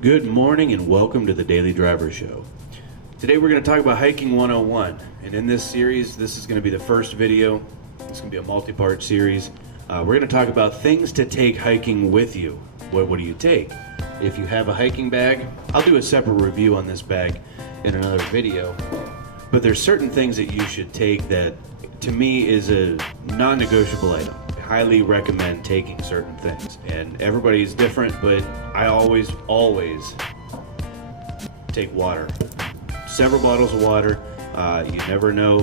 Good morning and welcome to the Daily Driver Show. Today we're going to talk about Hiking 101, and in this series, this is going to be the first video. It's going to be a multi-part series. We're going to talk about things to take hiking with you. What do you take? If you have a hiking bag, I'll do a separate review on this bag in another video, but there's certain things that you should take that to me is a non-negotiable item. I highly recommend taking certain things, and everybody's different, but I always take water. Several bottles of water. You never know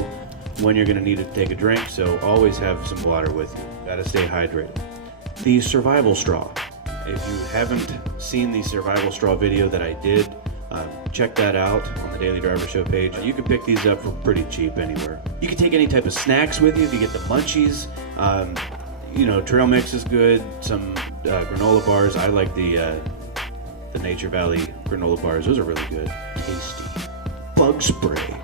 when you're going to need to take a drink, so always have some water with you. Got to stay hydrated. The survival straw. If you haven't seen the survival straw video that I did, check that out on the Daily Driver Show page. You can pick these up for pretty cheap anywhere. You can take any type of snacks with you if you get the munchies. Trail mix is good. Some granola bars. I like the Nature Valley granola bars. Those are really good. Tasty. Bug spray.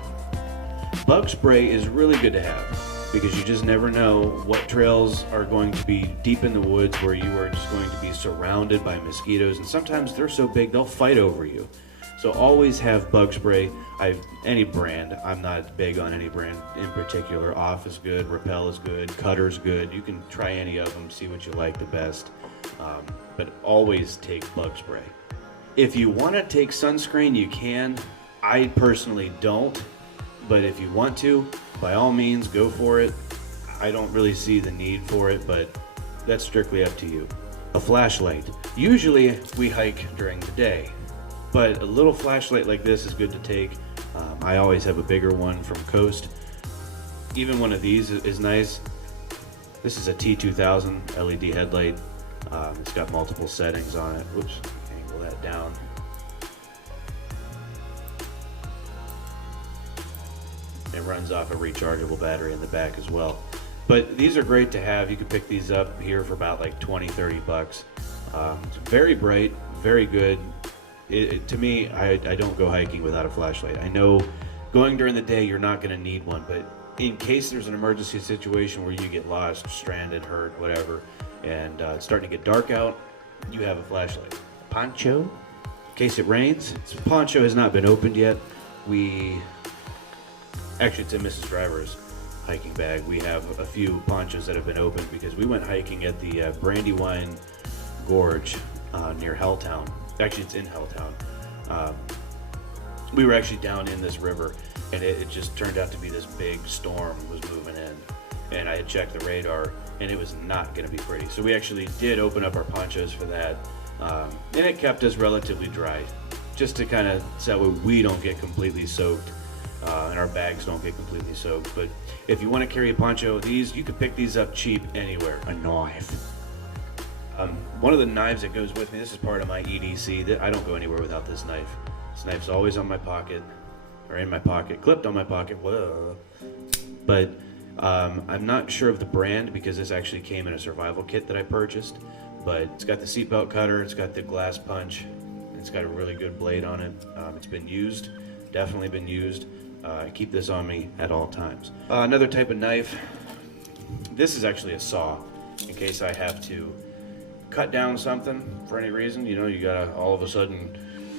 Bug spray is really good to have because you just never know what trails are going to be deep in the woods where you are just going to be surrounded by mosquitoes, and sometimes they're so big they'll fight over you. So always have bug spray. Any brand. I'm not big on any brand in particular. Off is good, Repel is good, Cutter's good. You can try any of them, see what you like the best. But always take bug spray. If you want to take sunscreen, you can. I personally don't, but if you want to, by all means, go for it. I don't really see the need for it, but that's strictly up to you. A flashlight. Usually we hike during the day, but a little flashlight like this is good to take. I always have a bigger one from Coast. Even one of these is nice. This is a T2000 LED headlight. It's got multiple settings on it. Whoops, angle that down. It runs off a rechargeable battery in the back as well. But these are great to have. You can pick these up here for about like 20-30 bucks. It's very bright, very good. To me, I don't go hiking without a flashlight. I know going during the day you're not going to need one, but in case there's an emergency situation where you get lost, stranded, hurt, whatever, and it's starting to get dark out, you have a flashlight. Poncho, in case it rains. This poncho has not been opened yet. Actually, it's in Mrs. Driver's hiking bag. We have a few ponchos that have been opened because we went hiking at the Brandywine Gorge near Helltown. Actually, it's in Helltown. We were actually down in this river, and it just turned out to be this big storm was moving in. And I had checked the radar, and it was not going to be pretty. So we actually did open up our ponchos for that, and it kept us relatively dry, just to kind of so that way we don't get completely soaked. And our bags don't get completely soaked. But if you want to carry a poncho of these, you can pick these up cheap anywhere. A knife. One of the knives that goes with me, this is part of my EDC. I don't go anywhere without this knife. This knife's always on my pocket, or in my pocket, clipped on my pocket. Whoa. But I'm not sure of the brand because this actually came in a survival kit that I purchased. But it's got the seatbelt cutter, it's got the glass punch, it's got a really good blade on it. It's been used, definitely been used. I keep this on me at all times. Another type of knife. This is actually a saw, in case I have to cut down something for any reason. You gotta all of a sudden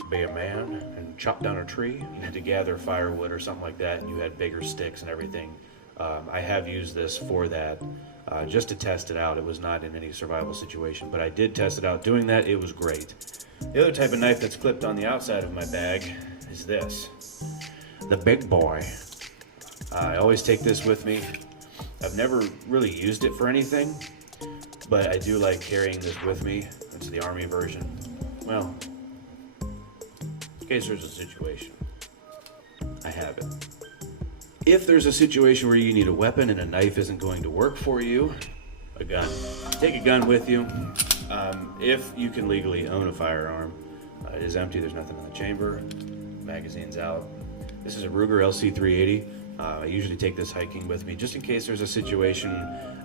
be a man and chop down a tree. You had to gather firewood or something like that, and you had bigger sticks and everything. I have used this for that, just to test it out. It was not in any survival situation, but I did test it out doing that. It was great. The other type of knife that's clipped on the outside of my bag is this. The big boy. I always take this with me. I've never really used it for anything, but I do like carrying this with me. It's the Army version. Well, in case there's a situation, I have it. If there's a situation where you need a weapon and a knife isn't going to work for you, a gun. Take a gun with you. If you can legally own a firearm. It is empty, there's nothing in the chamber. Magazine's out. This is a Ruger LC380. I usually take this hiking with me just in case there's a situation,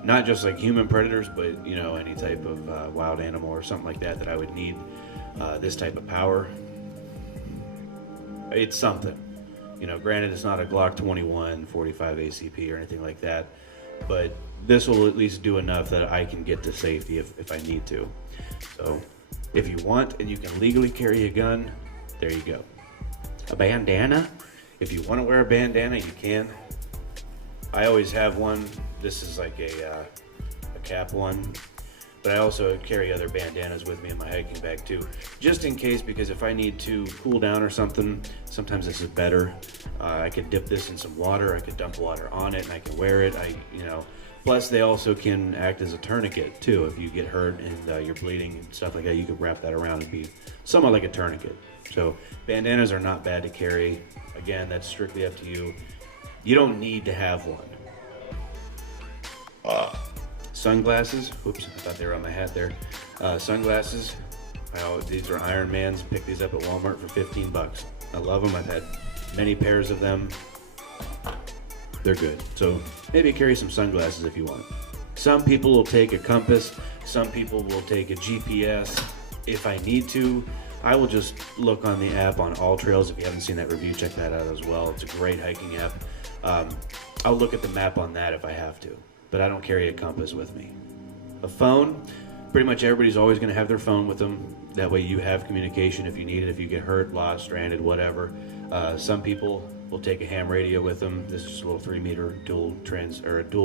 not just like human predators, but any type of wild animal or something like that I would need this type of power. It's something. Granted, it's not a Glock 21 45 ACP or anything like that, but this will at least do enough that I can get to safety if I need to. So If you want and you can legally carry a gun, there you go. A bandana? If you want to wear a bandana, you can. I always have one. This is like a cap one. But I also carry other bandanas with me in my hiking bag too, just in case, because if I need to cool down or something, sometimes this is better. I could dip this in some water, I could dump water on it, and I can wear it. Plus they also can act as a tourniquet too. If you get hurt and you're bleeding and stuff like that, you could wrap that around and be somewhat like a tourniquet. So bandanas are not bad to carry. Again, that's strictly up to you. You don't need to have one. Sunglasses. Whoops, I thought they were on my hat there. Sunglasses. These are Ironmans. Pick these up at Walmart for $15. I love them. I've had many pairs of them. They're good. So maybe carry some sunglasses if you want. Some people will take a compass. Some people will take a GPS. If I need to, I will just look on the app on All Trails. If you haven't seen that review, check that out as well. It's a great hiking app. I'll look at the map on that if I have to, but I don't carry a compass with me. A phone, pretty much everybody's always going to have their phone with them. That way you have communication if you need it, if you get hurt, lost, stranded, whatever. Some people will take a ham radio with them. This is a little 3-meter dual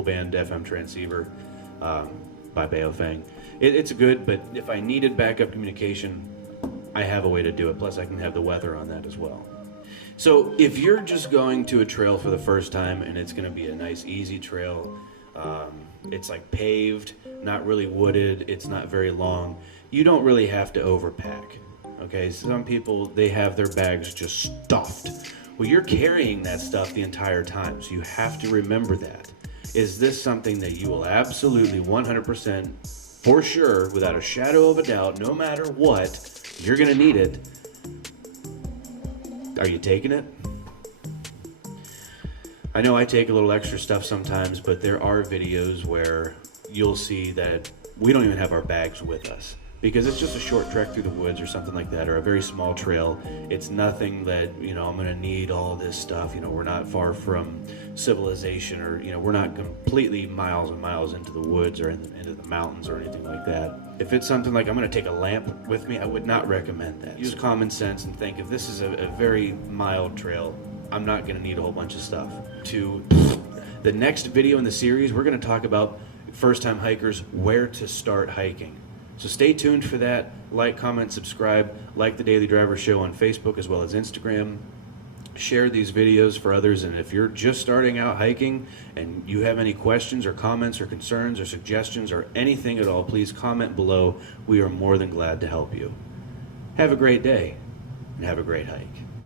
band FM transceiver by Baofeng. It's good, but if I needed backup communication, I have a way to do it. Plus I can have the weather on that as well. So if you're just going to a trail for the first time and it's going to be a nice easy trail, it's like paved, not really wooded, it's not very long, you don't really have to overpack. Okay, some people, they have their bags just stuffed. Well, you're carrying that stuff the entire time, so you have to remember that. Is this something that you will absolutely 100% for sure, without a shadow of a doubt, no matter what, you're going to need it? Are you taking it? I know I take a little extra stuff sometimes, but there are videos where you'll see that we don't even have our bags with us because it's just a short trek through the woods or something like that, or a very small trail. It's nothing that, I'm going to need all this stuff. We're not far from civilization, or, we're not completely miles and miles into the woods or into the mountains or anything like that. If it's something like I'm going to take a lamp with me, I would not recommend that. Use common sense and think, if this is a very mild trail, I'm not going to need a whole bunch of stuff. To the next video in the series, we're going to talk about first-time hikers, where to start hiking. So stay tuned for that. Like, comment, subscribe. Like the Daily Driver Show on Facebook as well as Instagram. Share these videos for others, and if you're just starting out hiking and you have any questions or comments or concerns or suggestions or anything at all, please comment below. We are more than glad to help you. Have a great day and have a great hike.